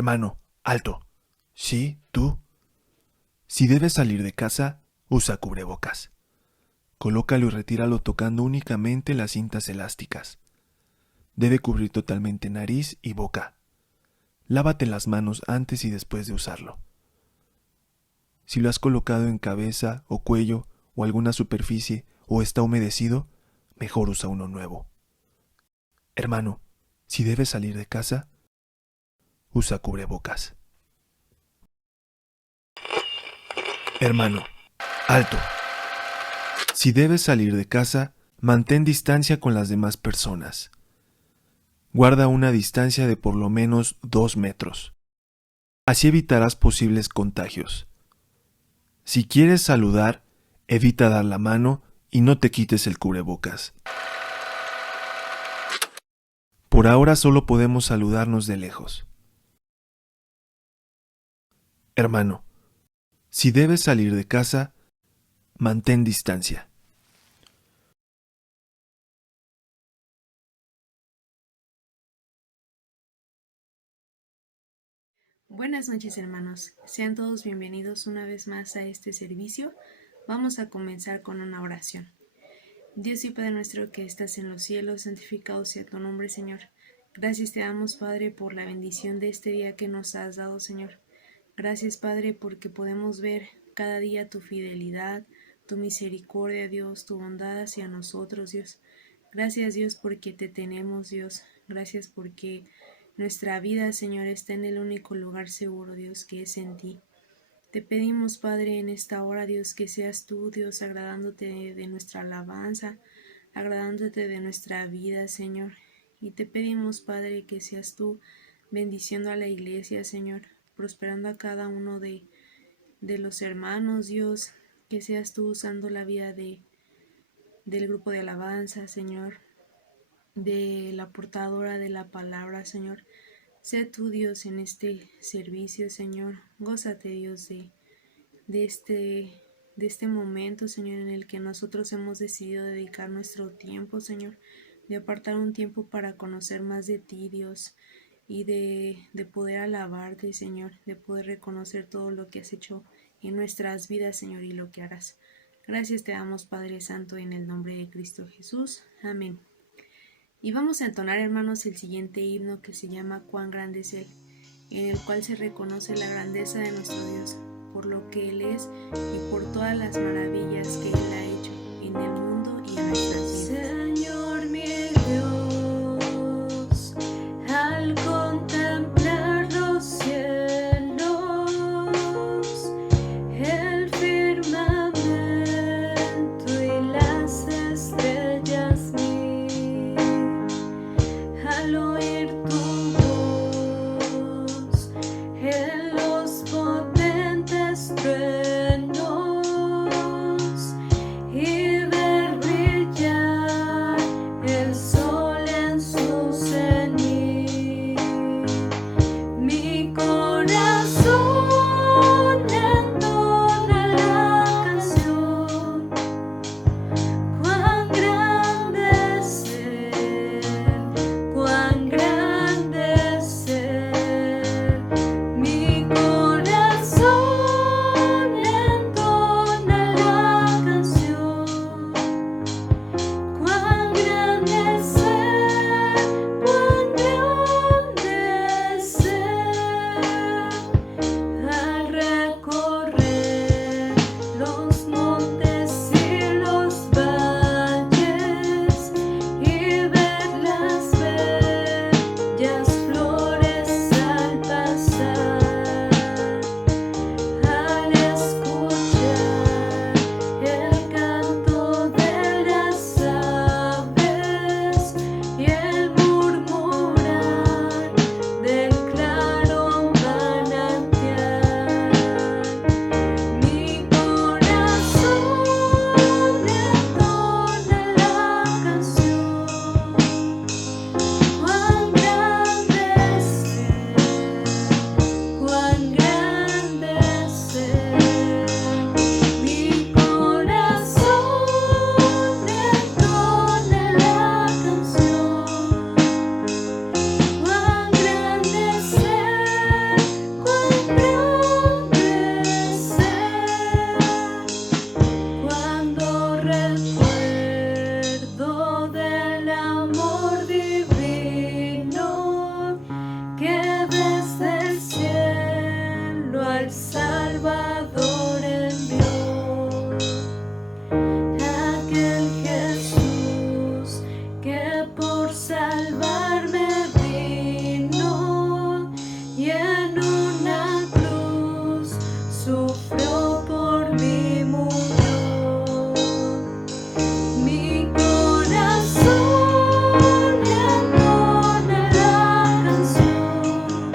Hermano, alto. ¿Sí? ¿Tú? Si debes salir de casa, usa cubrebocas. Colócalo y retíralo tocando únicamente las cintas elásticas. Debe cubrir totalmente nariz y boca. Lávate las manos antes y después de usarlo. Si lo has colocado en cabeza o cuello o alguna superficie o está humedecido, mejor usa uno nuevo. Hermano, si debes salir de casa, usa cubrebocas. Hermano, alto. Si debes salir de casa, mantén distancia con las demás personas. Guarda una distancia de por lo menos 2 metros. Así evitarás posibles contagios. Si quieres saludar, evita dar la mano y no te quites el cubrebocas. Por ahora solo podemos saludarnos de lejos. Hermano, si debes salir de casa, mantén distancia. Buenas noches, hermanos. Sean todos bienvenidos una vez más a este servicio. Vamos a comenzar con una oración. Dios y Padre nuestro que estás en los cielos, santificado sea tu nombre, Señor. Gracias te damos, Padre, por la bendición de este día que nos has dado, Señor. Gracias, Padre, porque podemos ver cada día tu fidelidad, tu misericordia, Dios, tu bondad hacia nosotros, Dios. Gracias, Dios, porque te tenemos, Dios. Gracias porque nuestra vida, Señor, está en el único lugar seguro, Dios, que es en ti. Te pedimos, Padre, en esta hora, Dios, que seas tú, Dios, agradándote de nuestra alabanza. agradándote de nuestra vida, Señor. Y te pedimos, Padre, que seas tú bendiciendo a la iglesia, Señor, prosperando a cada uno de los hermanos, Dios, que seas tú usando la vida del grupo de alabanza, Señor, de la portadora de la palabra, Señor. Sé tú, Dios, en este servicio, Señor. Gózate, Dios, de este momento, Señor, en el que nosotros hemos decidido dedicar nuestro tiempo, Señor, de apartar un tiempo para conocer más de ti, Dios, y de poder alabarte, Señor, de poder reconocer todo lo que has hecho en nuestras vidas, Señor, y lo que harás. Gracias te damos, Padre Santo, en el nombre de Cristo Jesús. Amén. Y vamos a entonar, hermanos, el siguiente himno que se llama Cuán grande es Él, en el cual se reconoce la grandeza de nuestro Dios, por lo que Él es y por todas las maravillas que Él ha hecho en el mundo y en nuestras vidas. Señor mi Dios, al contemplar los cielos, el firmamento y las estrellas mil, al oír tu voz en los potentes truenos y ver brillar el sol en su cenit, mi corazón entona la canción. Cuán grande es Él, cuán grande es Él, mi corazón entona la canción. Cuán grande es Él, cuán grande es Él, al recorrer los montes y los valles y ver las bellas flores al pasar, al escuchar el canto de las aves y el murmurar del claro manantial, mi corazón entona la canción. Cuán grande es Él, cuán grande es Él, mi corazón entona la canción. Cuán grande es Él, cuán grande es Él, cuando recuerdo del amor divino que desde el cielo al Salvador envió, aquel Jesús que por salvarme vino y en una cruz sufrió por mí, murió. Mi corazón entona la canción.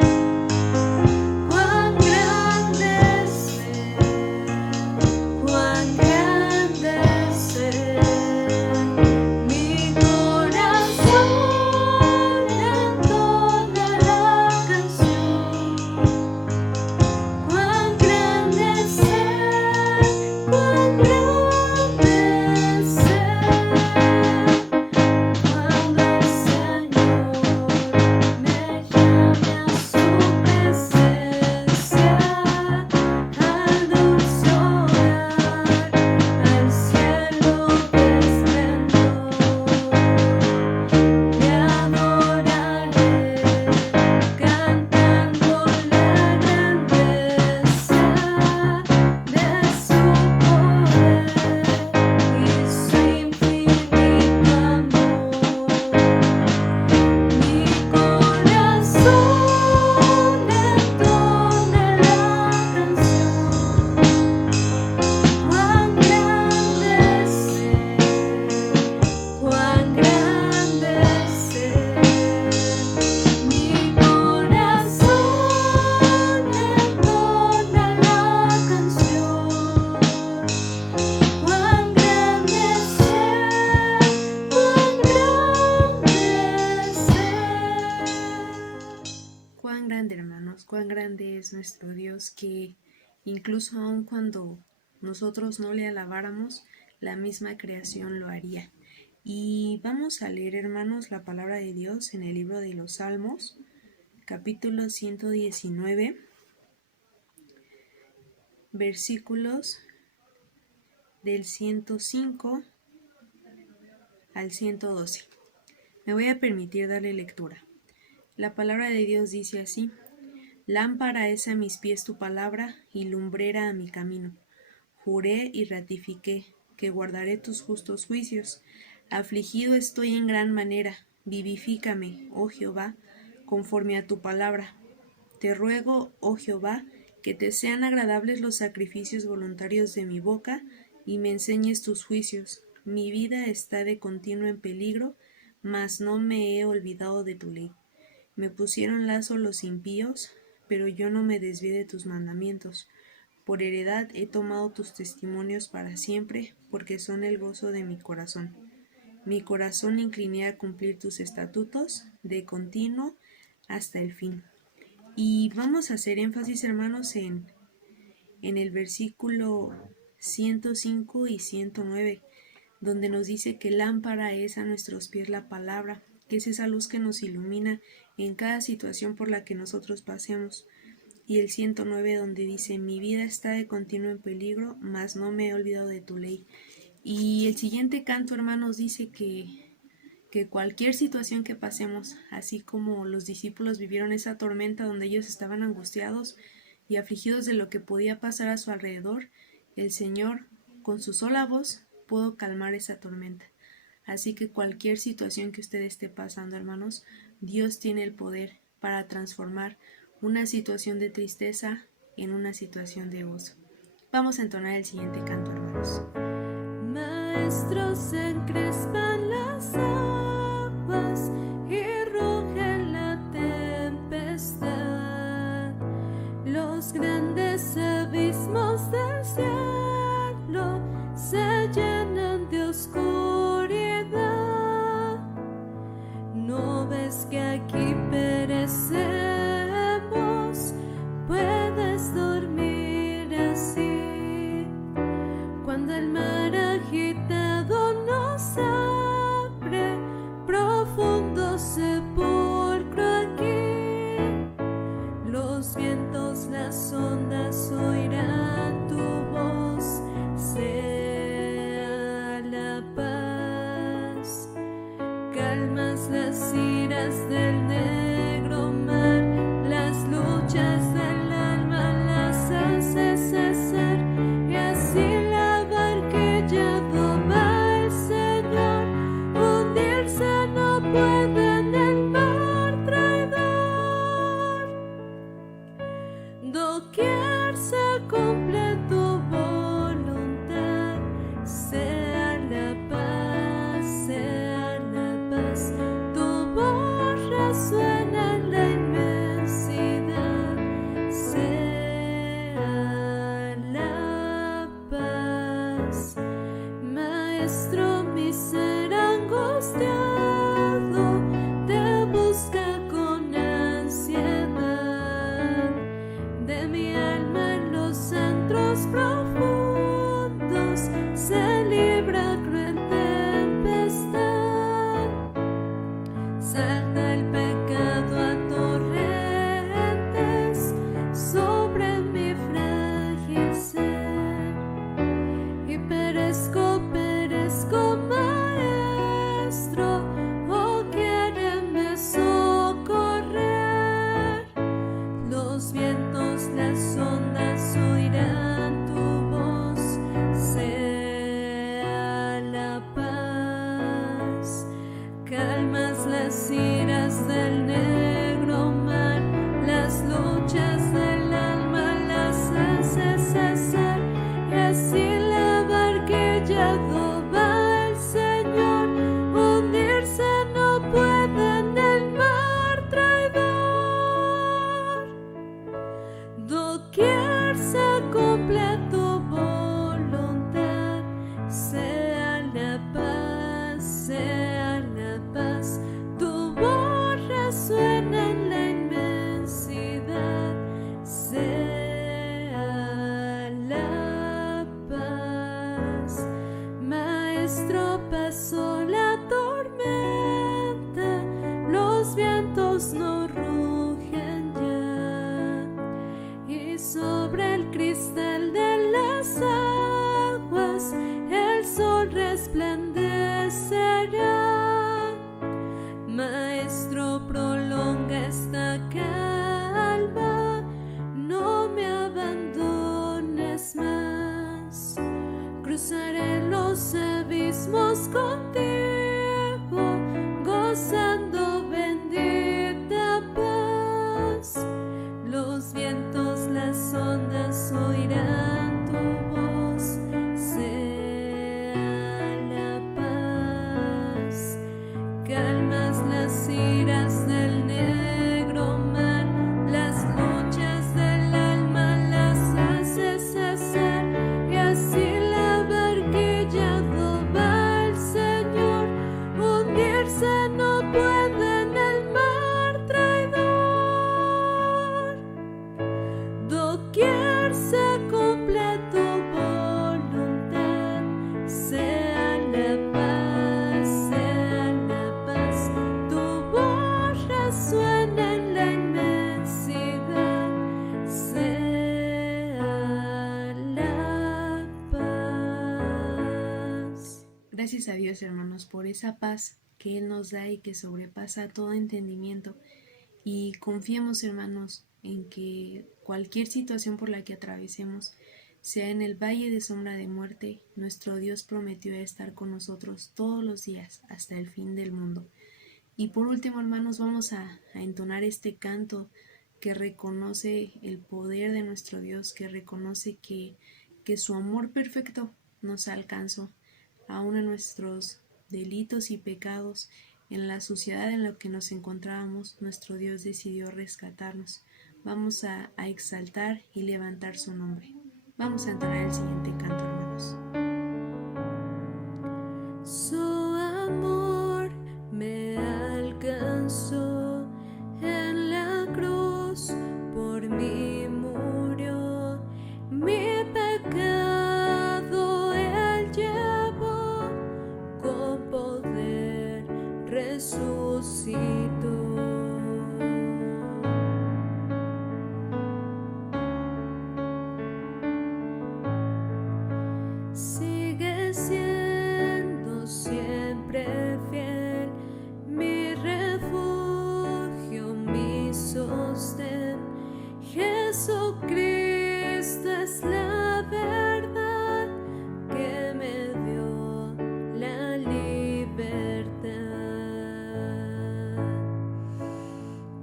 Cuán grande es Él, cuán grande es Él, mi corazón cuán grande es nuestro Dios, que incluso aun cuando nosotros no le alabáramos, la misma creación lo haría. Y vamos a leer, hermanos, la palabra de Dios en el libro de los Salmos, capítulo 119, versículos del 105 al 112. Me voy a permitir darle lectura. La palabra de Dios dice así: Lámpara es a mis pies tu palabra y lumbrera a mi camino. Juré y ratifiqué que guardaré tus justos juicios. Afligido estoy en gran manera. Vivifícame, oh Jehová, conforme a tu palabra. Te ruego, oh Jehová, que te sean agradables los sacrificios voluntarios de mi boca y me enseñes tus juicios. Mi vida está de continuo en peligro, mas no me he olvidado de tu ley. Me pusieron lazo los impíos, pero yo no me desvié de tus mandamientos. Por heredad he tomado tus testimonios para siempre, porque son el gozo de mi corazón. Mi corazón incliné a cumplir tus estatutos, de continuo hasta el fin. Y vamos a hacer énfasis, hermanos, en el versículo 105 y 109, donde nos dice que lámpara es a nuestros pies la palabra, que es esa luz que nos ilumina en cada situación por la que nosotros pasemos. Y el 109, donde dice: mi vida está de continuo en peligro, mas no me he olvidado de tu ley. Y el siguiente canto, hermanos, dice que cualquier situación que pasemos, así como los discípulos vivieron esa tormenta donde ellos estaban angustiados y afligidos de lo que podía pasar a su alrededor, el Señor, con su sola voz, pudo calmar esa tormenta. Así que cualquier situación que usted esté pasando, hermanos, Dios tiene el poder para transformar una situación de tristeza en una situación de gozo. Vamos a entonar el siguiente canto, hermanos. Maestro, se encrespan las aguas y ruge la tempestad. Los grandes abismos del cielo se llenan de oscuridad. ¿No ves que aquí perecemos? Puedes dormir así. Cuando el mar agitado nos abre profundo sepulcro aquí, los vientos, las ondas oirán tu voz. Sea la paz, calmas las iras del negro mar, las luchas del alma las haces cesar, y así la barquilla va el Señor, hundirse no puede en el mar traidor. Doquier se cumple tu voluntad, sea la paz, sea la paz. Tu voz resuena en la inmensidad, sea la paz. Maestro, mi ser angustiado te busca con ansiedad. De mi alma en los centros profundos se libra cruel tempestad. Salta el pecado a torrentes sobre mi frágil ser, y perezco, maestro, oh quiéreme socorrer. Los vientos, las ondas oirán tu voz, sea la paz. Calmas las iras del negro mar, las luchas del alma las haces cesar, y así la barquilla va el Señor, hundirse no puede en el mar traidor. Doquier se cumple tu voluntad, sea la paz, sea la paz. Tu gozando bendita paz. Los vientos, las ondas oirán tu voz. Sea la paz. Calmas las iras del negro mar, las luchas del alma las haces cesar, y así la barquilla va al Señor. Hundirse no puede en el mar traidor. Doquier se cumple tu voluntad, sea la paz, sea la paz. Tu voz resuena en la inmensidad, sea la paz. Gracias a Dios, hermanos, por esa paz que Él nos da y que sobrepasa todo entendimiento. Y confiemos, hermanos, en que cualquier situación por la que atravesemos, sea en el valle de sombra de muerte, nuestro Dios prometió estar con nosotros todos los días hasta el fin del mundo. Y por último, hermanos, vamos a entonar este canto que reconoce el poder de nuestro Dios, que reconoce que su amor perfecto nos alcanzó, aún en nuestros delitos y pecados, en la suciedad en la que nos encontrábamos, nuestro Dios decidió rescatarnos. Vamos a exaltar y levantar su nombre. Vamos a entonar el siguiente canto, hermanos. Su amor me alcanzó, en la cruz por mí murió, mi pecado Él llevó, con poder resucitó. Sigue siendo siempre fiel, mi refugio, mi sostén. Jesucristo es la verdad que me dio la libertad.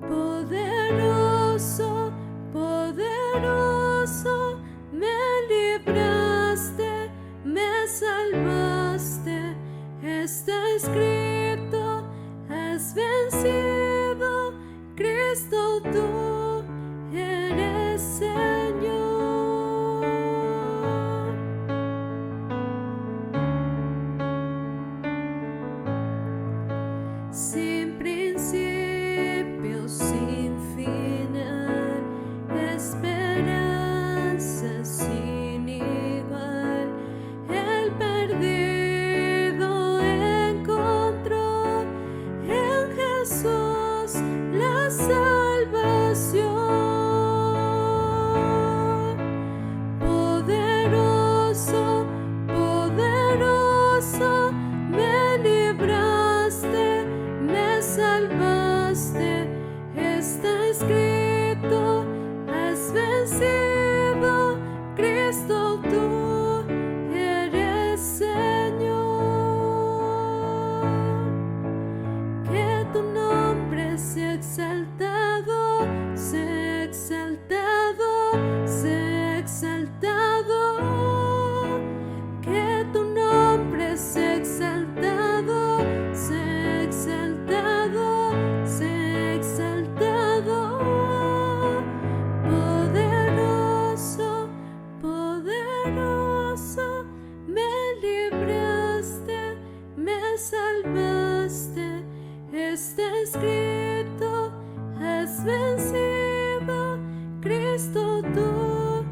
Poderoso, poderoso, me libraste, me salvaste. Está escrito, has vencido, Cristo, tú eres Señor. Sin principio, sin final, esperanza sin igual. El perdido encontró en Jesús la salvación. Poderoso, poderoso, me libraste, me salvaste. Está escrito, has vencido, Cristo, tú eres Señor. Que tu nombre sea exaltado, sea exaltado, sea exaltado. Que tu nombre sea exaltado, sea exaltado, sea exaltado. Poderoso, poderoso, me libraste, me salvaste. Está escrito, has vencido, Cristo, tú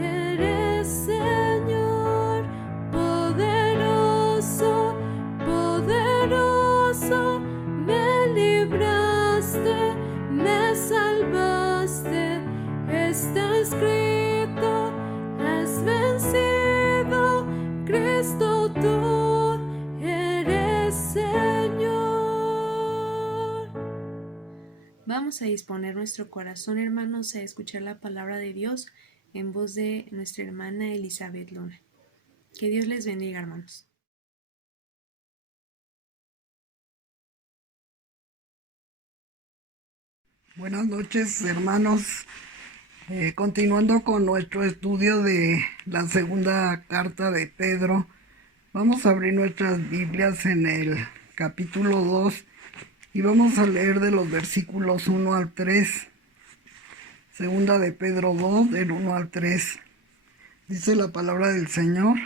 eres Señor. Poderoso, poderoso, me libraste, me salvaste. Está escrito, has vencido, Cristo, tú eres Señor. Vamos a disponer nuestro corazón, hermanos, a escuchar la palabra de Dios en voz de nuestra hermana Elizabeth Luna. Que Dios les bendiga, hermanos. Buenas noches, hermanos. Continuando con nuestro estudio de la segunda carta de Pedro, vamos a abrir nuestras Biblias en el capítulo 2 y vamos a leer de los versículos 1 al 3. Segunda de Pedro 2, del 1 al 3. Dice la palabra del Señor: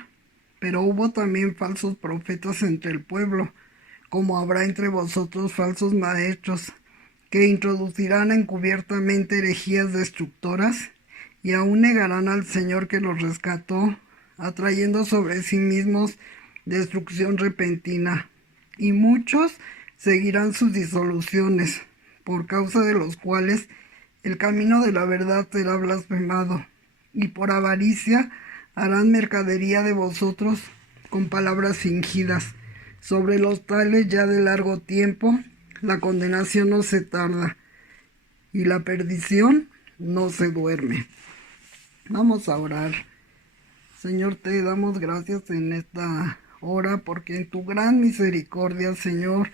pero hubo también falsos profetas entre el pueblo, como habrá entre vosotros falsos maestros, que introducirán encubiertamente herejías destructoras, y aún negarán al Señor que los rescató, atrayendo sobre sí mismos destrucción repentina. Y muchos seguirán sus disoluciones, por causa de los cuales el camino de la verdad será blasfemado, y por avaricia harán mercadería de vosotros con palabras fingidas. Sobre los tales ya de largo tiempo la condenación no se tarda, y la perdición no se duerme. Vamos a orar. Señor, te damos gracias en esta hora, porque en tu gran misericordia, Señor,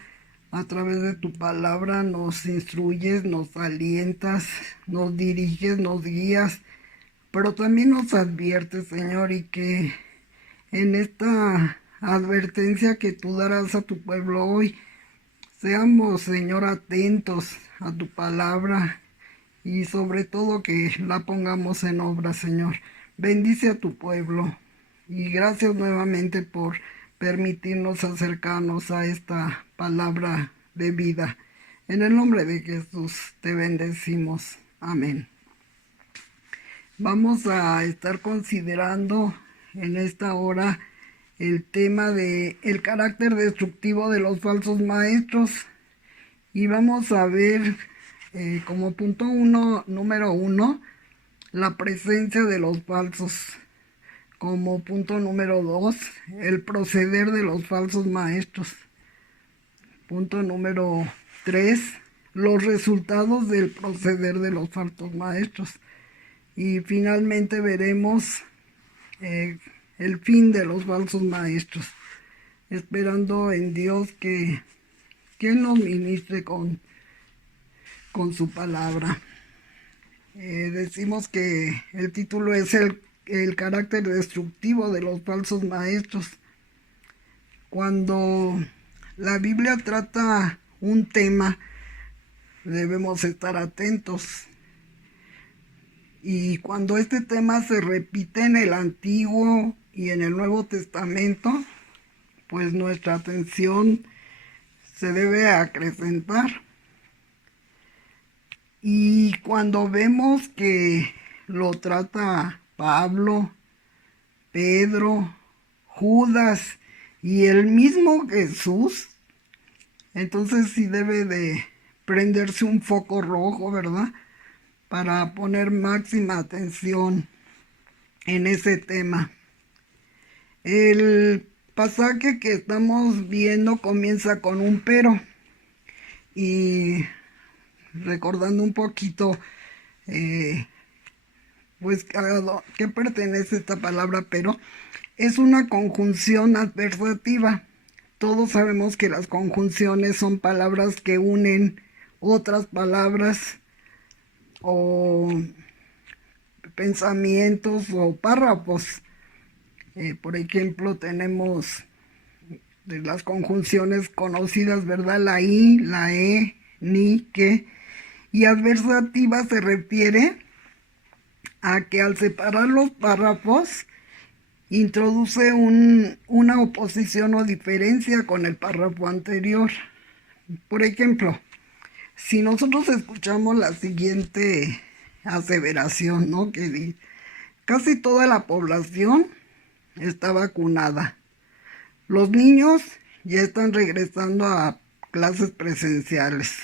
a través de tu palabra nos instruyes, nos alientas, nos diriges, nos guías, pero también nos adviertes, Señor, y que en esta advertencia que tú darás a tu pueblo hoy, seamos, Señor, atentos a tu palabra y sobre todo que la pongamos en obra, Señor. Bendice a tu pueblo y gracias nuevamente por permitirnos acercarnos a esta palabra de vida. En el nombre de Jesús te bendecimos. Amén. Vamos a estar considerando en esta hora el tema de el carácter destructivo de los falsos maestros, y vamos a ver como punto número uno, la presencia de los falsos. Como punto número 2, el proceder de los falsos maestros. Punto número 3, los resultados del proceder de los falsos maestros. Y finalmente veremos el fin de los falsos maestros, esperando en Dios que Él nos ministre con su palabra. Decimos que el título es el carácter destructivo de los falsos maestros. Cuando la Biblia trata un tema, debemos estar atentos. Y cuando este tema se repite en el Antiguo y en el Nuevo Testamento, pues nuestra atención se debe acrecentar. Y cuando vemos que lo trata Pablo, Pedro, Judas y el mismo Jesús, entonces sí debe de prenderse un foco rojo, ¿verdad?, para poner máxima atención en ese tema. El pasaje que estamos viendo comienza con un pero, y recordando un poquito pues a qué pertenece esta palabra pero, es una conjunción adversativa. Todos sabemos que las conjunciones son palabras que unen otras palabras o pensamientos o párrafos. Por ejemplo, tenemos de las conjunciones conocidas, ¿verdad? La I, la E, ni, que. Y adversativa se refiere a que al separar los párrafos introduce una oposición o diferencia con el párrafo anterior. Por ejemplo, si nosotros escuchamos la siguiente aseveración, ¿no?, que dice: casi toda la población está vacunada. Los niños ya están regresando a clases presenciales.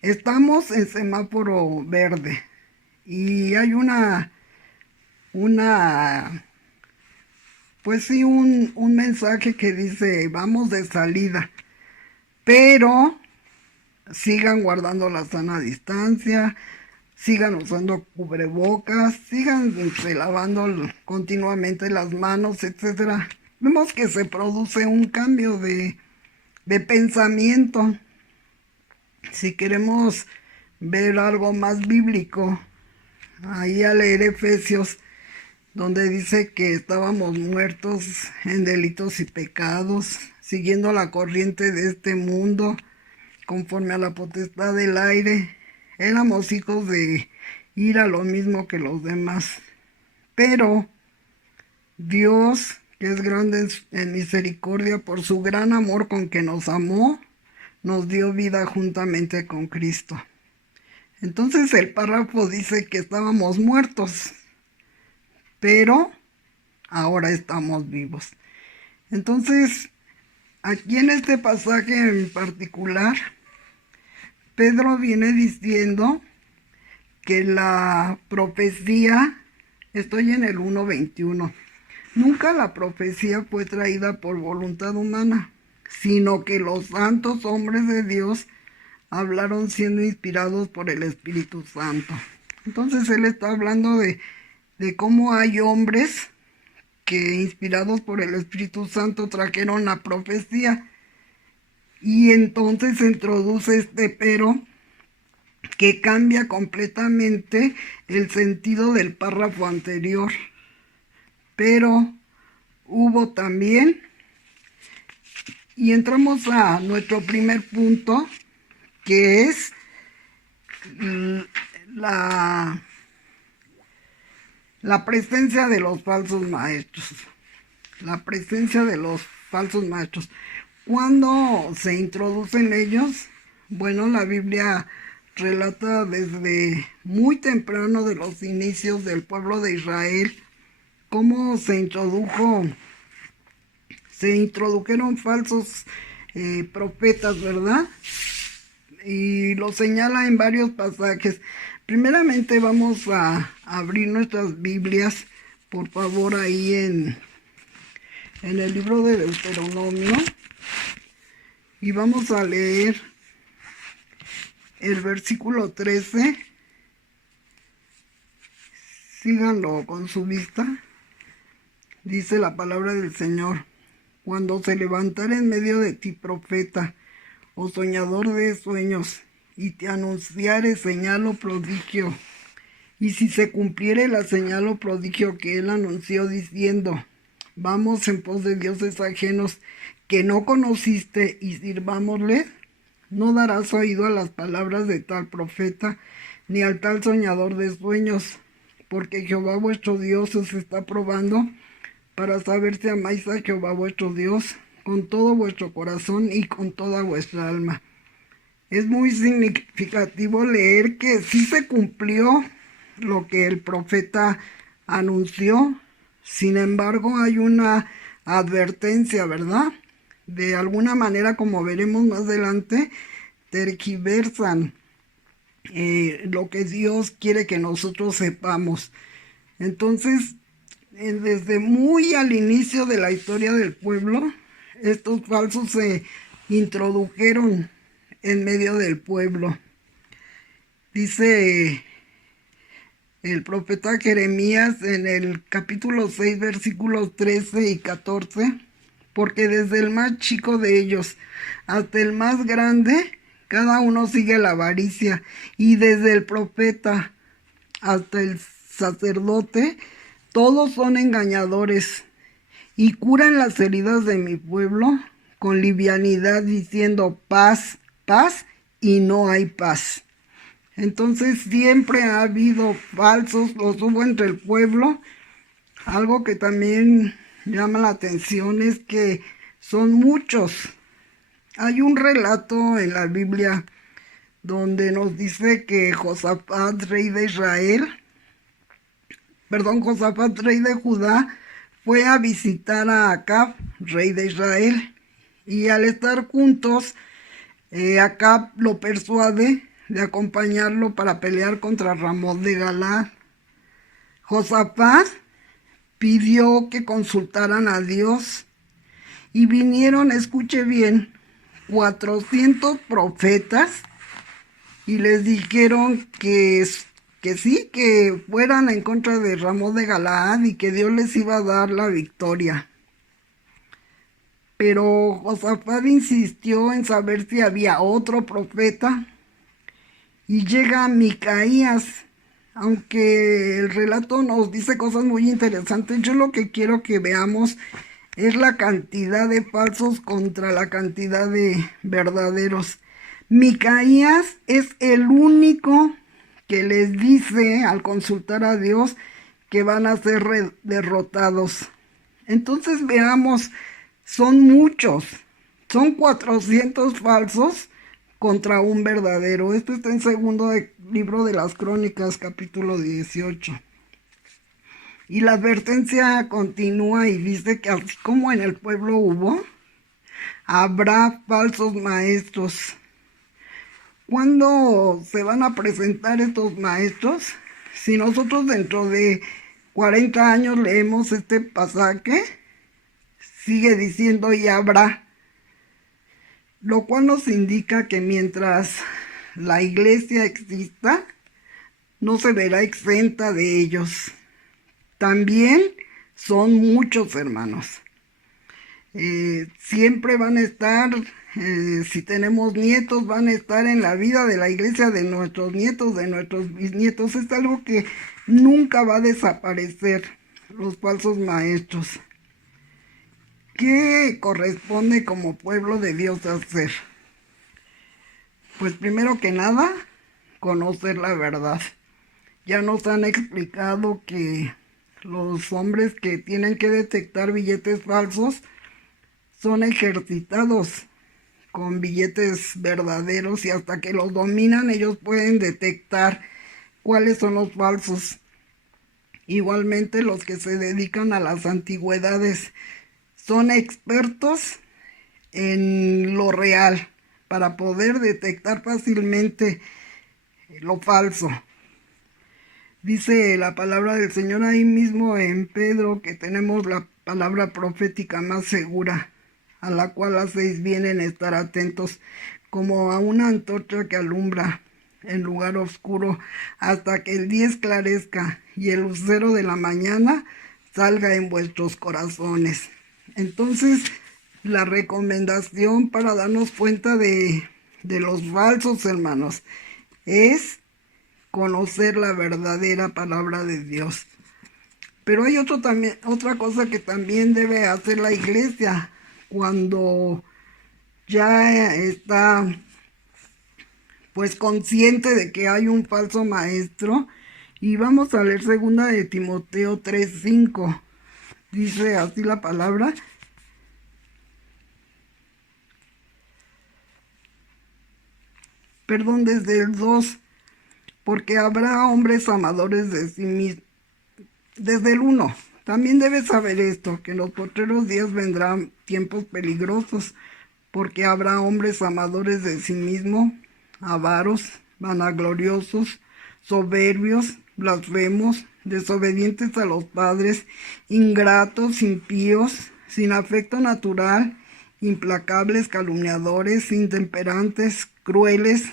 Estamos en semáforo verde. Y hay pues sí, un mensaje que dice: vamos de salida, pero sigan guardando la sana distancia, sigan usando cubrebocas, sigan lavando continuamente las manos, etcétera. Vemos que se produce un cambio de pensamiento. Si queremos ver algo más bíblico. Ahí a leer Efesios, donde dice que estábamos muertos en delitos y pecados, siguiendo la corriente de este mundo, conforme a la potestad del aire. Éramos hijos de ir a lo mismo que los demás. Pero Dios, que es grande en misericordia, por su gran amor con que nos amó, nos dio vida juntamente con Cristo. Entonces el párrafo dice que estábamos muertos, pero ahora estamos vivos. Entonces, aquí en este pasaje en particular, Pedro viene diciendo que la profecía, estoy en el 1:21, nunca la profecía fue traída por voluntad humana, sino que los santos hombres de Dios hablaron siendo inspirados por el Espíritu Santo. Entonces él está hablando de cómo hay hombres que inspirados por el Espíritu Santo trajeron la profecía. Y entonces se introduce este pero que cambia completamente el sentido del párrafo anterior. Pero hubo también, y entramos a nuestro primer punto, que es la presencia de los falsos maestros. La presencia de los falsos maestros. ¿Cuándo se introducen ellos? Bueno, la Biblia relata desde muy temprano de los inicios del pueblo de Israel cómo se introdujeron falsos profetas, ¿verdad? Y lo señala en varios pasajes. Primeramente vamos a abrir nuestras Biblias, por favor, ahí en el libro de Deuteronomio, y vamos a leer el versículo 13. Síganlo con su vista. Dice la palabra del Señor: cuando se levantare en medio de ti profeta o soñador de sueños, y te anunciare señal o prodigio, y si se cumpliere la señal o prodigio que él anunció diciendo: vamos en pos de dioses ajenos que no conociste y sirvámosle, no darás oído a las palabras de tal profeta, ni al tal soñador de sueños, porque Jehová vuestro Dios os está probando para saber si amáis a Jehová vuestro Dios con todo vuestro corazón y con toda vuestra alma. Es muy significativo leer que sí se cumplió lo que el profeta anunció. Sin embargo, hay una advertencia, ¿verdad? De alguna manera, como veremos más adelante, tergiversan lo que Dios quiere que nosotros sepamos. Entonces, desde muy al inicio de la historia del pueblo, estos falsos se introdujeron en medio del pueblo. Dice el profeta Jeremías en el capítulo 6, versículos 13 y 14, porque desde el más chico de ellos hasta el más grande, cada uno sigue la avaricia, y desde el profeta hasta el sacerdote, todos son engañadores, y curan las heridas de mi pueblo con livianidad, diciendo paz, paz, y no hay paz. Entonces siempre ha habido falsos, los hubo entre el pueblo. Algo que también llama la atención es que son muchos. Hay un relato en la Biblia donde nos dice que Josafat, rey de Judá, fue a visitar a Acab, rey de Israel, y al estar juntos, Acab lo persuade de acompañarlo para pelear contra Ramón de Galaad. Josafat pidió que consultaran a Dios, y vinieron, escuche bien, 400 profetas, y les dijeron que sí, que fueran en contra de Ramón de Galaad y que Dios les iba a dar la victoria. Pero Josafat insistió en saber si había otro profeta, y llega Micaías. Aunque el relato nos dice cosas muy interesantes, yo lo que quiero que veamos es la cantidad de falsos contra la cantidad de verdaderos. Micaías es el único que les dice al consultar a Dios que van a ser derrotados. Entonces veamos, son muchos, son 400 falsos contra un verdadero. Esto está en segundo libro de las Crónicas, capítulo 18. Y la advertencia continúa y dice que así como en el pueblo hubo, habrá falsos maestros. ¿Cuándo se van a presentar estos maestros? Si nosotros dentro de 40 años leemos este pasaje, sigue diciendo y habrá. Lo cual nos indica que mientras la iglesia exista, no se verá exenta de ellos. También son muchos, hermanos. Siempre van a estar, si tenemos nietos, van a estar en la vida de la iglesia de nuestros nietos, de nuestros bisnietos. Es algo que nunca va a desaparecer, los falsos maestros. ¿Qué corresponde como pueblo de Dios hacer? Pues primero que nada, conocer la verdad. Ya nos han explicado que los hombres que tienen que detectar billetes falsos son ejercitados con billetes verdaderos y hasta que los dominan ellos pueden detectar cuáles son los falsos. Igualmente los que se dedican a las antigüedades son expertos en lo real para poder detectar fácilmente lo falso. Dice la palabra del Señor ahí mismo en Pedro que tenemos la palabra profética más segura, a la cual hacéis bien en estar atentos, como a una antorcha que alumbra en lugar oscuro, hasta que el día esclarezca y el lucero de la mañana salga en vuestros corazones. Entonces, la recomendación para darnos cuenta de los falsos, hermanos, es conocer la verdadera palabra de Dios. Pero hay otra cosa que también debe hacer la iglesia cuando ya está pues consciente de que hay un falso maestro. Y vamos a leer segunda de Timoteo 3:5. Dice así la palabra. Perdón, desde el 2. Porque habrá hombres amadores de sí mismos. Desde el 1. También debes saber esto, que en los postreros días vendrán tiempos peligrosos, porque habrá hombres amadores de sí mismos, avaros, vanagloriosos, soberbios, blasfemos, desobedientes a los padres, ingratos, impíos, sin afecto natural, implacables, calumniadores, intemperantes, crueles,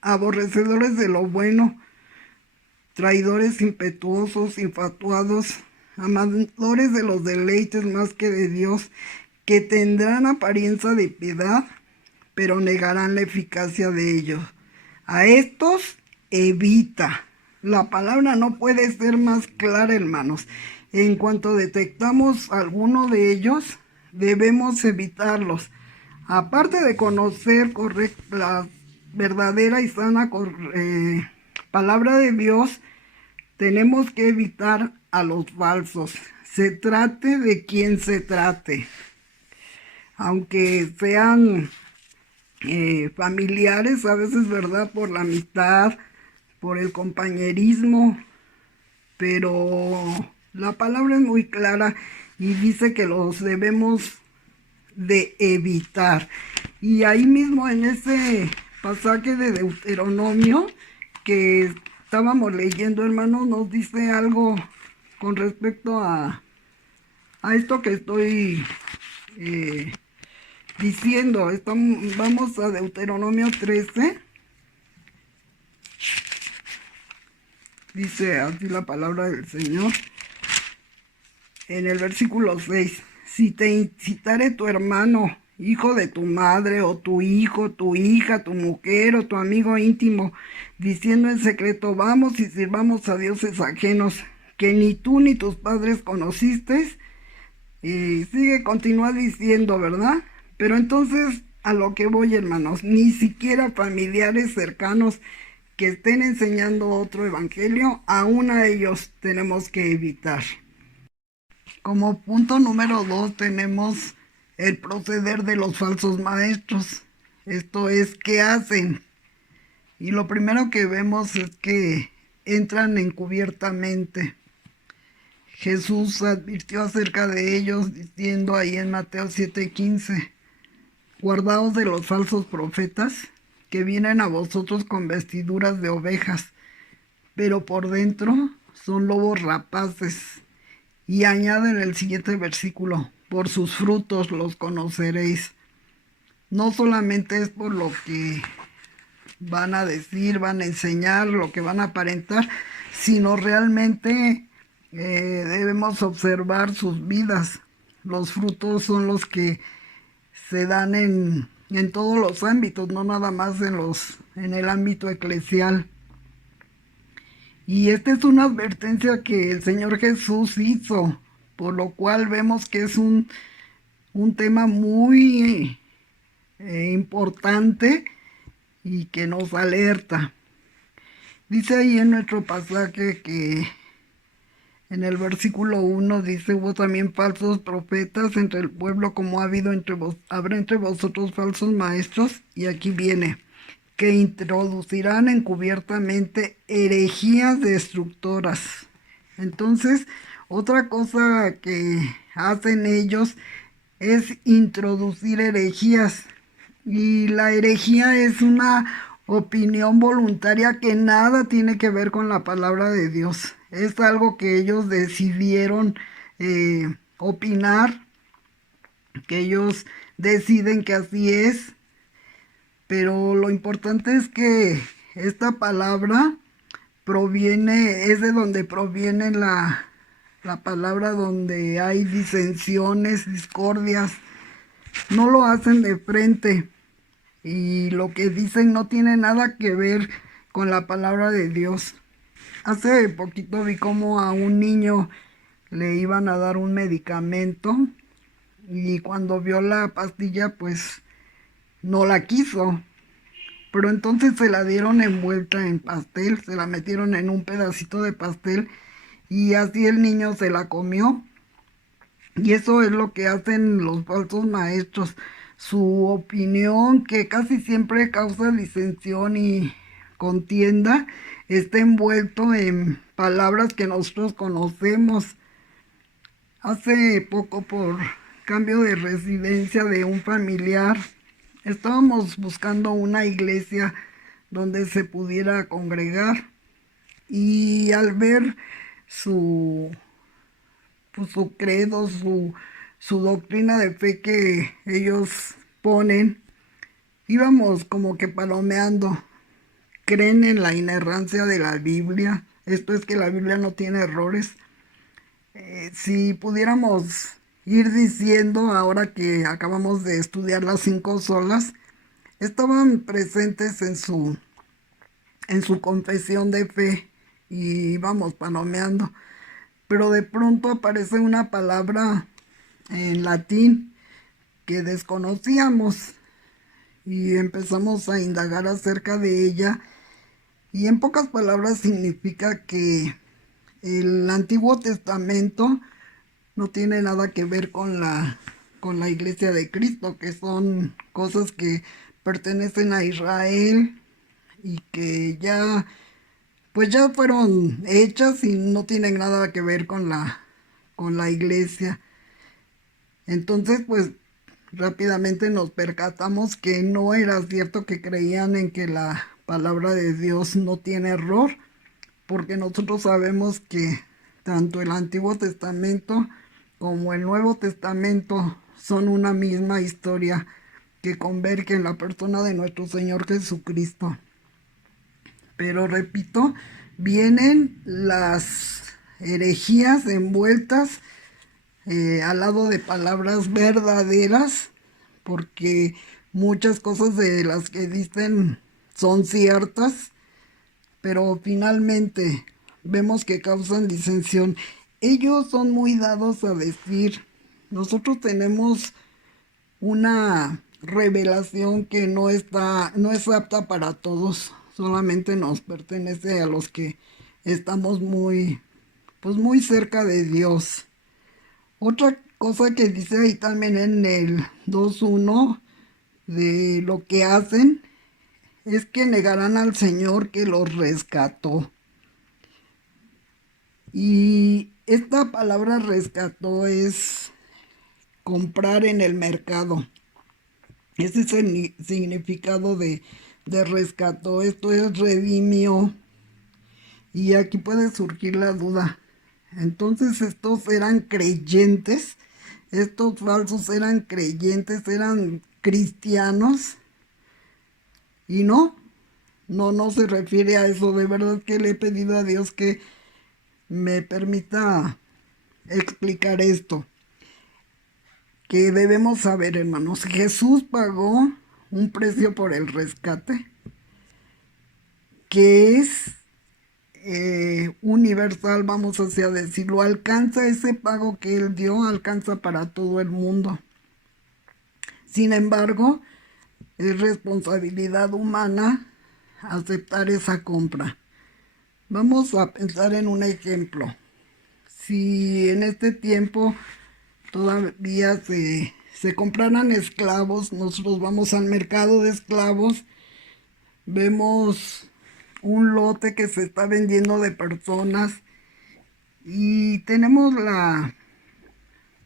aborrecedores de lo bueno, traidores, impetuosos, infatuados, amadores de los deleites más que de Dios, que tendrán apariencia de piedad, pero negarán la eficacia de ellos. A estos evita. La palabra no puede ser más clara, hermanos. En cuanto detectamos alguno de ellos, debemos evitarlos. Aparte de conocer la verdadera y sana palabra de Dios, tenemos que evitar a los falsos. Se trate de quien se trate. Aunque sean familiares, a veces, ¿verdad? Por la amistad, por el compañerismo, pero la palabra es muy clara y dice que los debemos de evitar. Y ahí mismo en ese pasaje de Deuteronomio que estábamos leyendo, hermanos, nos dice algo con respecto a esto que estoy diciendo. Vamos a Deuteronomio 13. Dice así la palabra del Señor. En el versículo 6. Si te incitare tu hermano hijo de tu madre o tu hijo, tu hija, tu mujer o tu amigo íntimo, diciendo en secreto, vamos y sirvamos a dioses ajenos que ni tú ni tus padres conocisteis. Y continúa diciendo, ¿verdad? Pero entonces, a lo que voy, hermanos, ni siquiera familiares cercanos que estén enseñando otro evangelio, aún a ellos tenemos que evitar. Como punto número 2 tenemos el proceder de los falsos maestros. Esto es, ¿qué hacen? Y lo primero que vemos es que entran encubiertamente. Jesús advirtió acerca de ellos diciendo ahí en Mateo 7:15, guardaos de los falsos profetas que vienen a vosotros con vestiduras de ovejas, pero por dentro son lobos rapaces. Y añade en el siguiente versículo, por sus frutos los conoceréis. No solamente es por lo que van a decir, van a enseñar, lo que van a aparentar, sino realmente debemos observar sus vidas. Los frutos son los que se dan en todos los ámbitos, no nada más en el ámbito eclesial. Y esta es una advertencia que el Señor Jesús hizo, por lo cual vemos que es un tema muy importante y que nos alerta. Dice ahí en nuestro pasaje que en el versículo 1 dice, hubo también falsos profetas entre el pueblo, como habrá entre vosotros falsos maestros, y aquí viene, que introducirán encubiertamente herejías destructoras. Entonces, otra cosa que hacen ellos es introducir herejías. Y la herejía es una opinión voluntaria que nada tiene que ver con la palabra de Dios. Es algo que ellos decidieron opinar, que ellos deciden que así es. Pero lo importante es que esta palabra es de donde proviene la palabra donde hay disensiones, discordias. No lo hacen de frente y lo que dicen no tiene nada que ver con la palabra de Dios. Hace poquito vi cómo a un niño le iban a dar un medicamento y cuando vio la pastilla pues no la quiso, pero entonces se la dieron envuelta en pastel, se la metieron en un pedacito de pastel y así el niño se la comió. Y eso es lo que hacen los falsos maestros. Su opinión, que casi siempre causa disensión y contienda, está envuelto en palabras que nosotros conocemos. Hace poco, por cambio de residencia de un familiar, estábamos buscando una iglesia donde se pudiera congregar y al ver su credo, su doctrina de fe que ellos ponen, íbamos como que palomeando. Creen en la inerrancia de la Biblia, esto es que la Biblia no tiene errores. Si pudiéramos ir diciendo, ahora que acabamos de estudiar las 5 solas, estaban presentes en su confesión de fe y íbamos palomeando. Pero de pronto aparece una palabra en latín que desconocíamos y empezamos a indagar acerca de ella. Y en pocas palabras significa que el Antiguo Testamento no tiene nada que ver con la Iglesia de Cristo, que son cosas que pertenecen a Israel y que ya fueron hechas y no tienen nada que ver con la iglesia. Entonces, pues rápidamente nos percatamos que no era cierto que creían en que la palabra de Dios no tiene error, porque nosotros sabemos que tanto el Antiguo Testamento como el Nuevo Testamento son una misma historia que converge en la persona de nuestro Señor Jesucristo. Pero repito, vienen las herejías envueltas al lado de palabras verdaderas, porque muchas cosas de las que dicen son ciertas, pero finalmente vemos que causan disensión. Ellos son muy dados a decir, nosotros tenemos una revelación que no es apta para todos, solamente nos pertenece a los que estamos muy cerca de Dios. Otra cosa que dice ahí también en el 2:1 de lo que hacen es que negarán al Señor que los rescató. Y esta palabra rescató es comprar en el mercado. Ese es el significado de rescató. Esto es redimió. Y aquí puede surgir la duda. Entonces estos eran creyentes, estos falsos eran creyentes, eran cristianos. Y no se refiere a eso. De verdad que le he pedido a Dios que me permita explicar esto. Que debemos saber, hermanos, Jesús pagó un precio por el rescate, que es universal, vamos así a decirlo, alcanza ese pago que Él dio, alcanza para todo el mundo. Sin embargo, es responsabilidad humana aceptar esa compra. Vamos a pensar en un ejemplo. Si en este tiempo todavía se compraran esclavos, nosotros vamos al mercado de esclavos, vemos un lote que se está vendiendo de personas y tenemos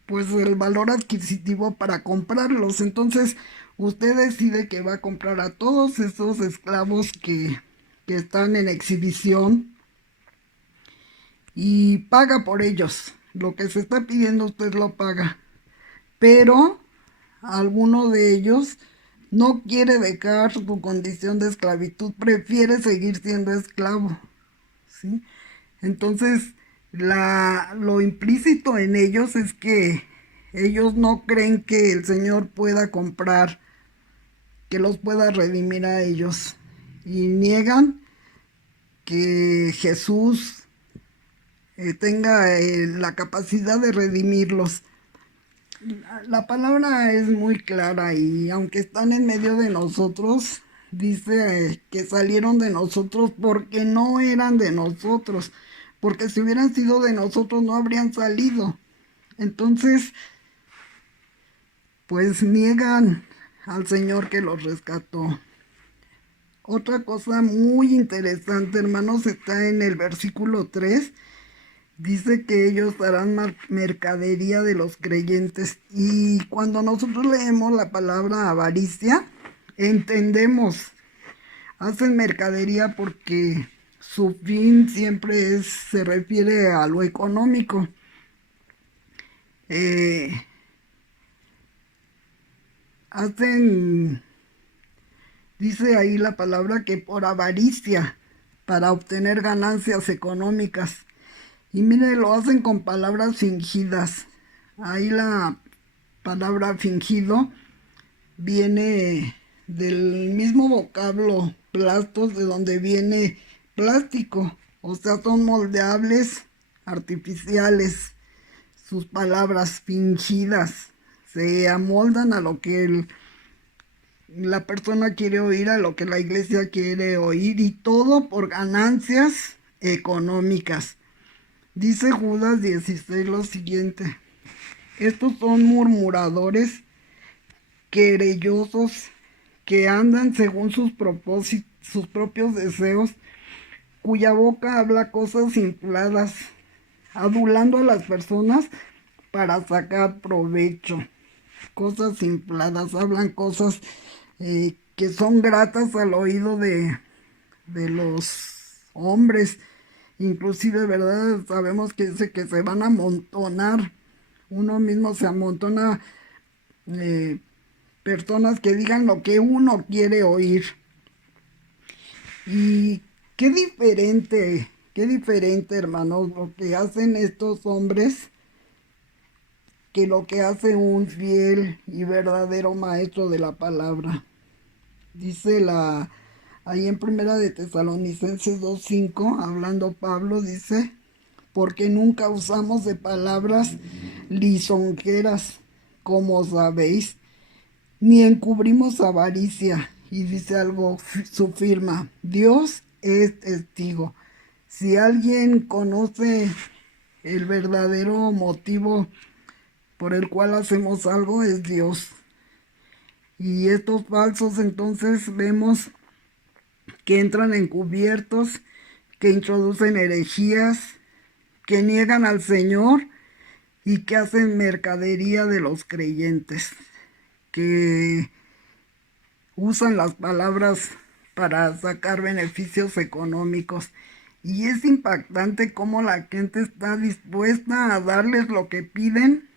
el valor adquisitivo para comprarlos. Entonces usted decide que va a comprar a todos esos esclavos que están en exhibición y paga por ellos. Lo que se está pidiendo usted lo paga, pero alguno de ellos no quiere dejar su condición de esclavitud, prefiere seguir siendo esclavo, ¿sí? Entonces, lo implícito en ellos es que ellos no creen que el Señor pueda comprar, que los pueda redimir a ellos, y niegan que Jesús tenga la capacidad de redimirlos. La palabra es muy clara y aunque están en medio de nosotros, dice que salieron de nosotros porque no eran de nosotros, porque si hubieran sido de nosotros no habrían salido. Entonces, pues niegan al Señor que los rescató. Otra cosa muy interesante, hermanos, está en el versículo 3. Dice que ellos harán mercadería de los creyentes. Y cuando nosotros leemos la palabra avaricia, entendemos, hacen mercadería porque su fin siempre se refiere a lo económico. Dice ahí la palabra que por avaricia, para obtener ganancias económicas. Y mire, lo hacen con palabras fingidas. Ahí la palabra fingido viene del mismo vocablo plastos, de donde viene plástico. O sea, son moldeables, artificiales. Sus palabras fingidas se amoldan a lo que la persona quiere oír, a lo que la iglesia quiere oír, y todo por ganancias económicas. Dice Judas 16 lo siguiente: estos son murmuradores, querellosos, que andan según sus propios deseos, cuya boca habla cosas infladas, adulando a las personas para sacar provecho. Cosas infladas, hablan cosas que son gratas al oído de los hombres. Inclusive, ¿verdad? Sabemos que dice que se van a amontonar. Uno mismo se amontona personas que digan lo que uno quiere oír. Y qué diferente, hermanos, lo que hacen estos hombres que lo que hace un fiel y verdadero maestro de la palabra. Dice ahí en Primera de Tesalonicenses 2:5, hablando Pablo, dice, porque nunca usamos de palabras lisonjeras, como sabéis, ni encubrimos avaricia. Y dice algo, su firma, Dios es testigo. Si alguien conoce el verdadero motivo por el cual hacemos algo, es Dios. Y estos falsos entonces vemos que entran encubiertos, que introducen herejías, que niegan al Señor y que hacen mercadería de los creyentes, que usan las palabras para sacar beneficios económicos. Y es impactante cómo la gente está dispuesta a darles lo que piden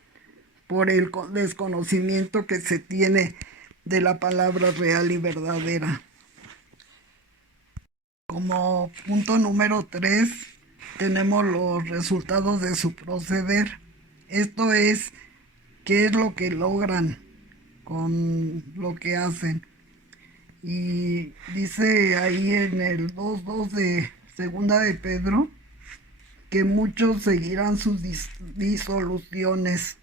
por el desconocimiento que se tiene de la palabra real y verdadera. Como punto número 3, tenemos los resultados de su proceder. Esto es, qué es lo que logran con lo que hacen. Y dice ahí en el 2:2 de Segunda de Pedro, que muchos seguirán sus disoluciones.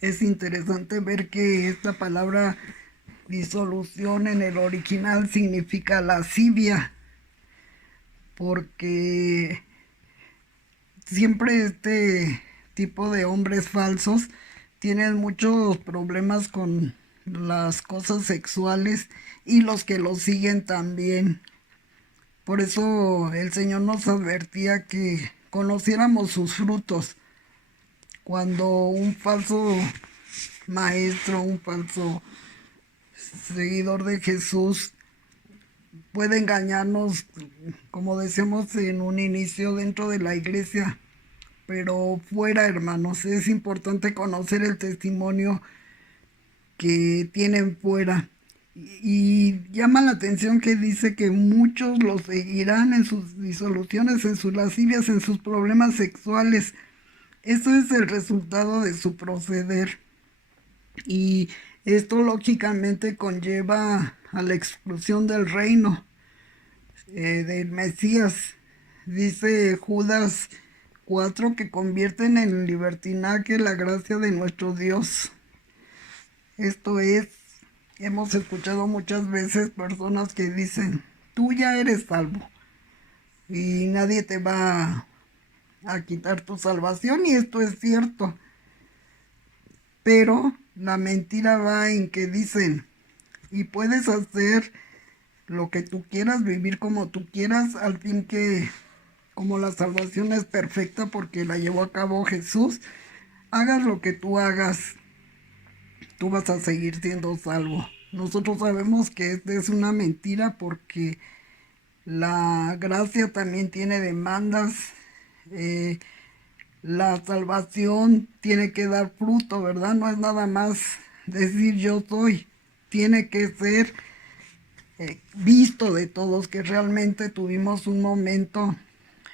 Es interesante ver que esta palabra disolución en el original significa lascivia, porque siempre este tipo de hombres falsos tienen muchos problemas con las cosas sexuales y los que los siguen también. Por eso el Señor nos advertía que conociéramos sus frutos. Cuando un falso maestro, un falso seguidor de Jesús puede engañarnos, como decíamos en un inicio, dentro de la iglesia, pero fuera, hermanos, es importante conocer el testimonio que tienen fuera. Y llama la atención que dice que muchos los seguirán en sus disoluciones, en sus lascivias, en sus problemas sexuales. Eso es el resultado de su proceder. Y esto lógicamente conlleva a la exclusión del reino del Mesías. Dice Judas 4 que convierten en libertinaje la gracia de nuestro Dios. Esto es, hemos escuchado muchas veces personas que dicen, tú ya eres salvo y nadie te va a quitar tu salvación, y esto es cierto. Pero la mentira va en que dicen, y puedes hacer lo que tú quieras, vivir como tú quieras, al fin que como la salvación es perfecta porque la llevó a cabo Jesús, hagas lo que tú hagas, tú vas a seguir siendo salvo. Nosotros sabemos que esta es una mentira porque la gracia también tiene demandas. La salvación tiene que dar fruto, ¿verdad? No es nada más decir yo soy. Tiene que ser visto de todos que realmente tuvimos un momento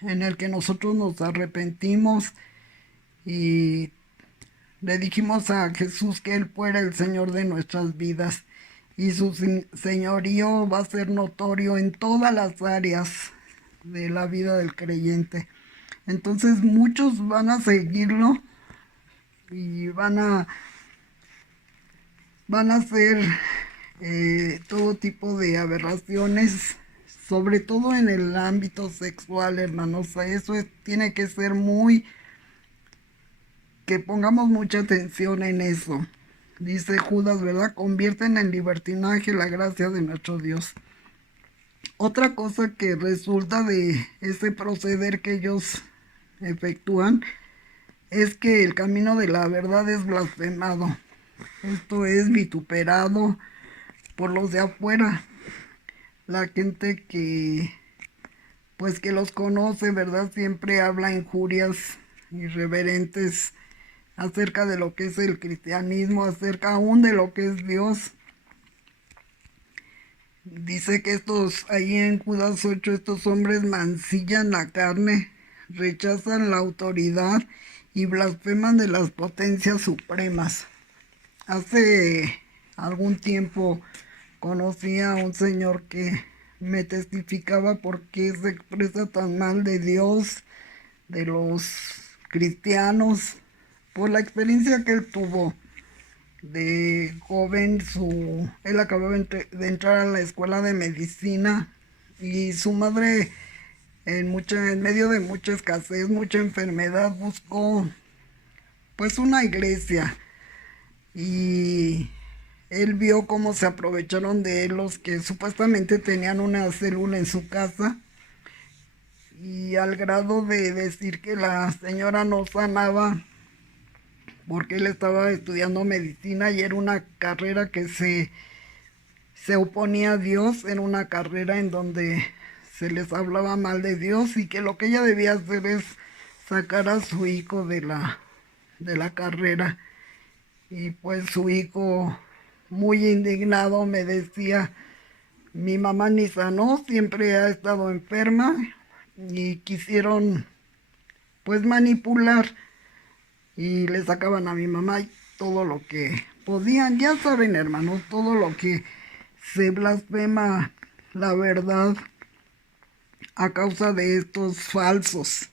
en el que nosotros nos arrepentimos y le dijimos a Jesús que Él fuera el Señor de nuestras vidas, y su señorío va a ser notorio en todas las áreas de la vida del creyente. Entonces muchos van a seguirlo y van a hacer todo tipo de aberraciones, sobre todo en el ámbito sexual, hermanos. Eso tiene que ser que pongamos mucha atención en eso. Dice Judas, ¿verdad? Convierten en libertinaje la gracia de nuestro Dios. Otra cosa que resulta de ese proceder que ellos efectúan es que el camino de la verdad es blasfemado. Esto es vituperado por los de afuera. La gente que los conoce, ¿verdad? Siempre habla injurias irreverentes acerca de lo que es el cristianismo, acerca aún de lo que es Dios. Dice que ahí en Judas 8, estos hombres mancillan la carne, rechazan la autoridad y blasfeman de las potencias supremas. Hace algún tiempo conocí a un señor que me testificaba por qué se expresa tan mal de Dios, de los cristianos, por la experiencia que él tuvo de joven. Él acababa de entrar a la escuela de medicina y su madre, en medio de mucha escasez, mucha enfermedad, buscó pues una iglesia, y él vio cómo se aprovecharon de él los que supuestamente tenían una célula en su casa, y al grado de decir que la señora no sanaba porque él estaba estudiando medicina y era una carrera que se oponía a Dios, era una carrera en donde se les hablaba mal de Dios, y que lo que ella debía hacer es sacar a su hijo de la carrera. Y pues su hijo, muy indignado, me decía: mi mamá ni sanó, siempre ha estado enferma, y quisieron pues manipular y le sacaban a mi mamá todo lo que podían. Ya saben, hermanos, todo lo que se blasfema la verdad a causa de estos falsos,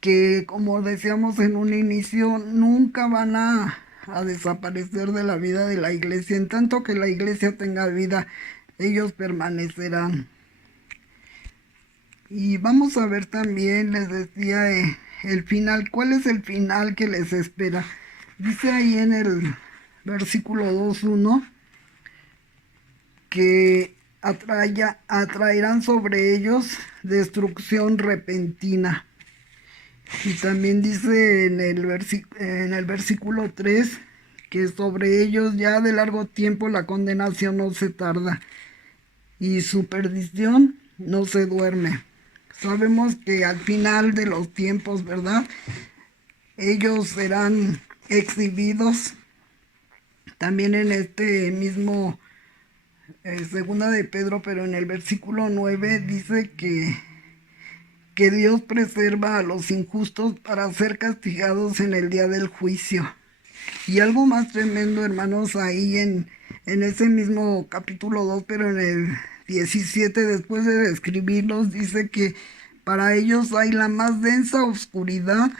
que como decíamos en un inicio, nunca van a desaparecer de la vida de la iglesia. En tanto que la iglesia tenga vida, ellos permanecerán. Y vamos a ver también, les decía, el final. ¿Cuál es el final que les espera? Dice ahí en el versículo 2:1 que atraerán sobre ellos destrucción repentina. Y también dice en el versículo 3 que sobre ellos ya de largo tiempo la condenación no se tarda y su perdición no se duerme. Sabemos que al final de los tiempos, ¿verdad?, ellos serán exhibidos. También en este mismo segunda de Pedro, pero en el versículo 9 dice que Dios preserva a los injustos para ser castigados en el día del juicio. Y algo más tremendo, hermanos, ahí en ese mismo capítulo 2, pero en el 17, después de describirlos, dice que para ellos hay la más densa oscuridad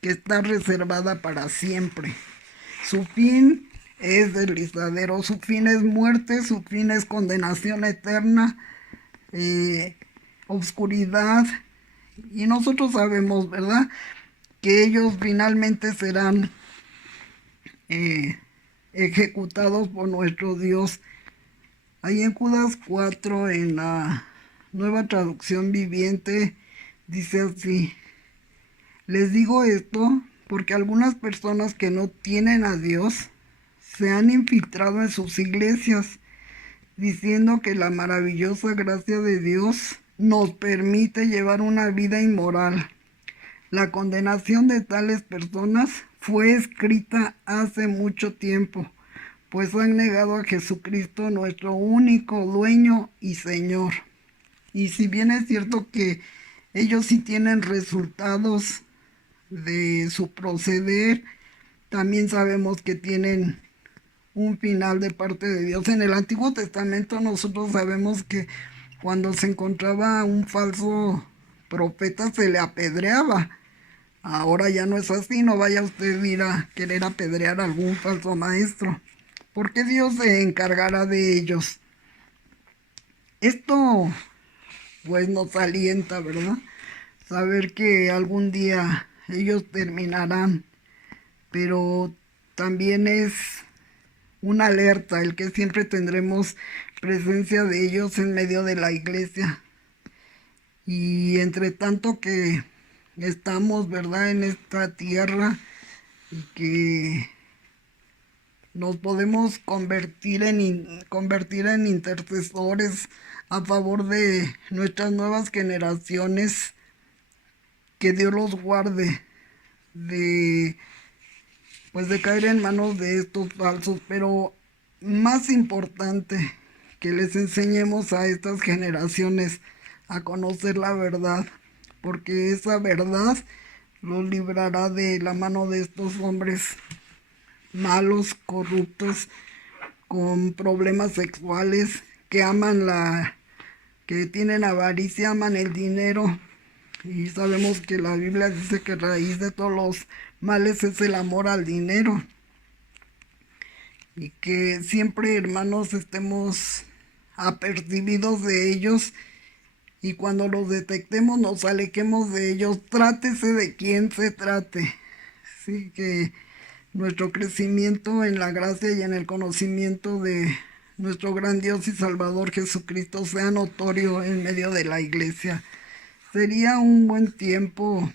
que está reservada para siempre. Su fin es deslizadero, su fin es muerte, su fin es condenación eterna, oscuridad. Y nosotros sabemos, ¿verdad?, que ellos finalmente serán ejecutados por nuestro Dios. Ahí en Judas 4, en la Nueva Traducción Viviente, dice así: les digo esto porque algunas personas que no tienen a Dios se han infiltrado en sus iglesias, diciendo que la maravillosa gracia de Dios nos permite llevar una vida inmoral. La condenación de tales personas fue escrita hace mucho tiempo, pues han negado a Jesucristo, nuestro único dueño y Señor. Y si bien es cierto que ellos sí tienen resultados de su proceder, también sabemos que tienen un final de parte de Dios. En el Antiguo Testamento nosotros sabemos que cuando se encontraba un falso profeta se le apedreaba. Ahora ya no es así, no vaya usted a ir a querer apedrear a algún falso maestro, porque Dios se encargará de ellos. Esto pues nos alienta, ¿verdad?, saber que algún día ellos terminarán, pero también es una alerta el que siempre tendremos presencia de ellos en medio de la iglesia. Y entre tanto que estamos, ¿verdad?, en esta tierra, y que nos podemos convertir en intercesores a favor de nuestras nuevas generaciones, que Dios los guarde de caer en manos de estos falsos. Pero más importante, que les enseñemos a estas generaciones a conocer la verdad, porque esa verdad los librará de la mano de estos hombres malos, corruptos, con problemas sexuales, que tienen avaricia, aman el dinero. Y sabemos que la Biblia dice que raíz de todos los males es el amor al dinero. Y que siempre, hermanos, estemos apercibidos de ellos, y cuando los detectemos nos alejemos de ellos, trátese de quien se trate. Sí, que nuestro crecimiento en la gracia y en el conocimiento de nuestro gran Dios y Salvador Jesucristo sea notorio en medio de la iglesia. Sería un buen tiempo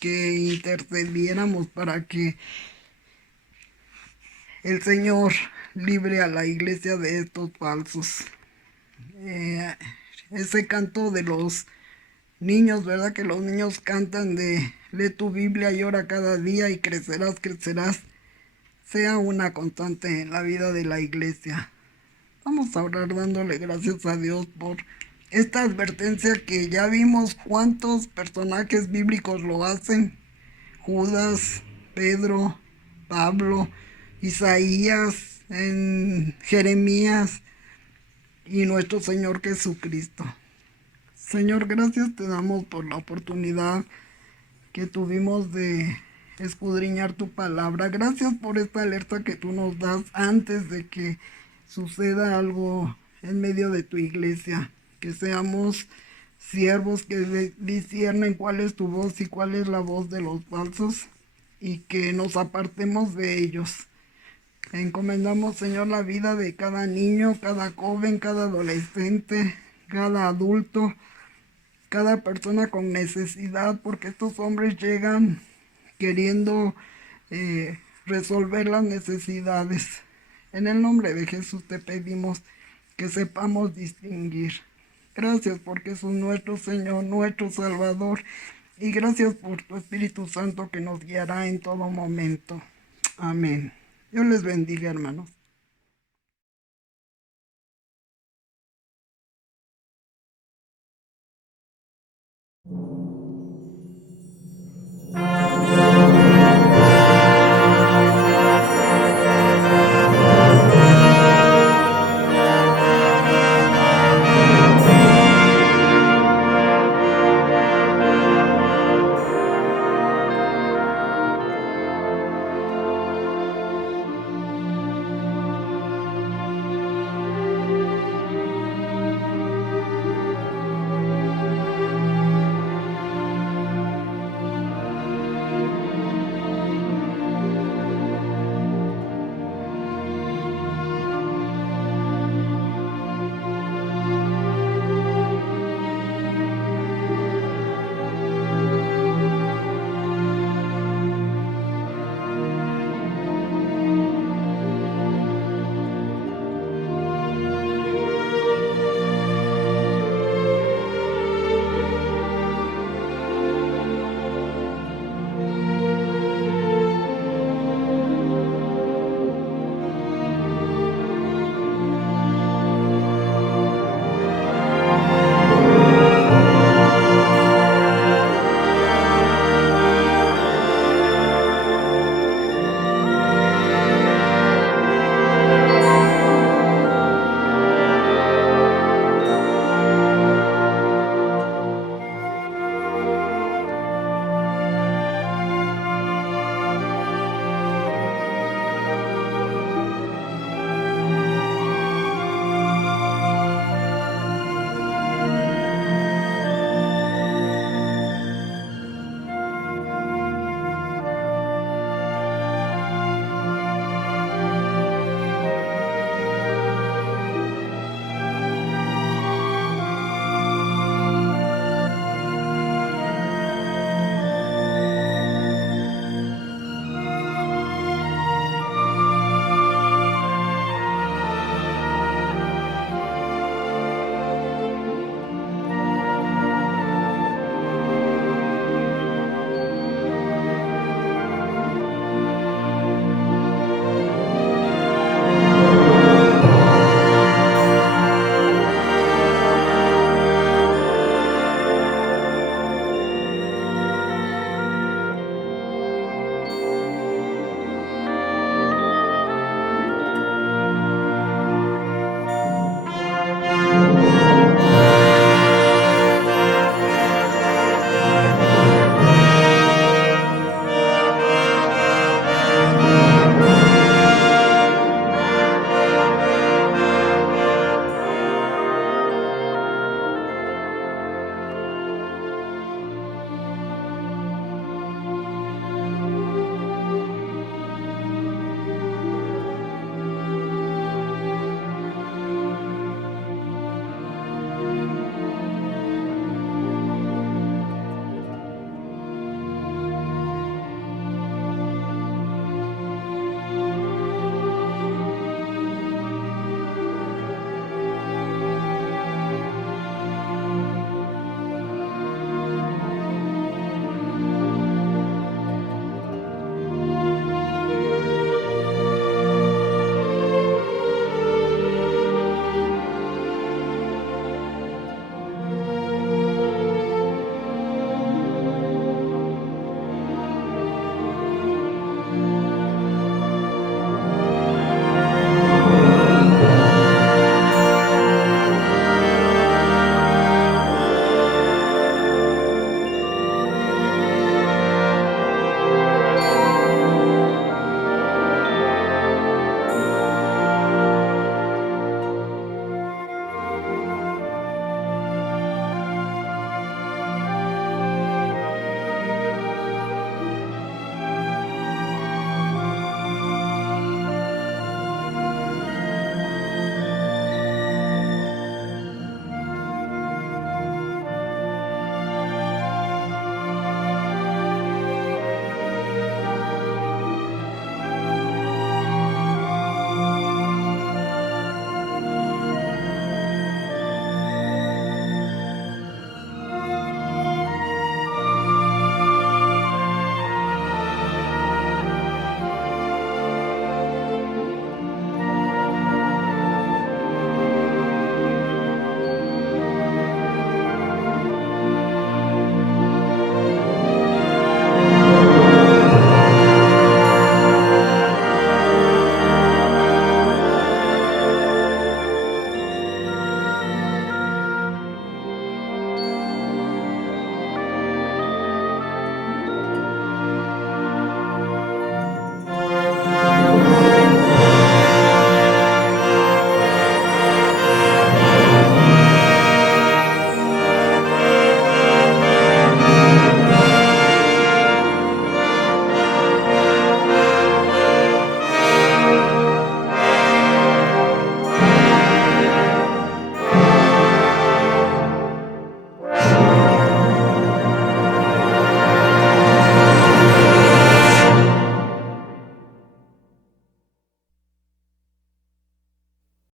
que intercediéramos para que el Señor libre a la iglesia de estos falsos. Ese canto de los niños, ¿verdad? Que los niños cantan de lee tu Biblia y ora cada día y crecerás, crecerás, sea una constante en la vida de la iglesia. Vamos a orar dándole gracias a Dios por esta advertencia que ya vimos cuántos personajes bíblicos lo hacen. Judas, Pedro, Pablo, Isaías, en Jeremías y nuestro Señor Jesucristo. Señor, gracias te damos por la oportunidad que tuvimos de escudriñar tu palabra. Gracias por esta alerta que tú nos das antes de que suceda algo en medio de tu iglesia. Que seamos siervos que disciernen cuál es tu voz y cuál es la voz de los falsos, y que nos apartemos de ellos. Encomendamos, Señor, la vida de cada niño, cada joven, cada adolescente, cada adulto, cada persona con necesidad, porque estos hombres llegan queriendo resolver las necesidades. En el nombre de Jesús te pedimos que sepamos distinguir. Gracias porque es nuestro Señor, nuestro Salvador, y gracias por tu Espíritu Santo que nos guiará en todo momento. Amén. Dios les bendiga, hermanos.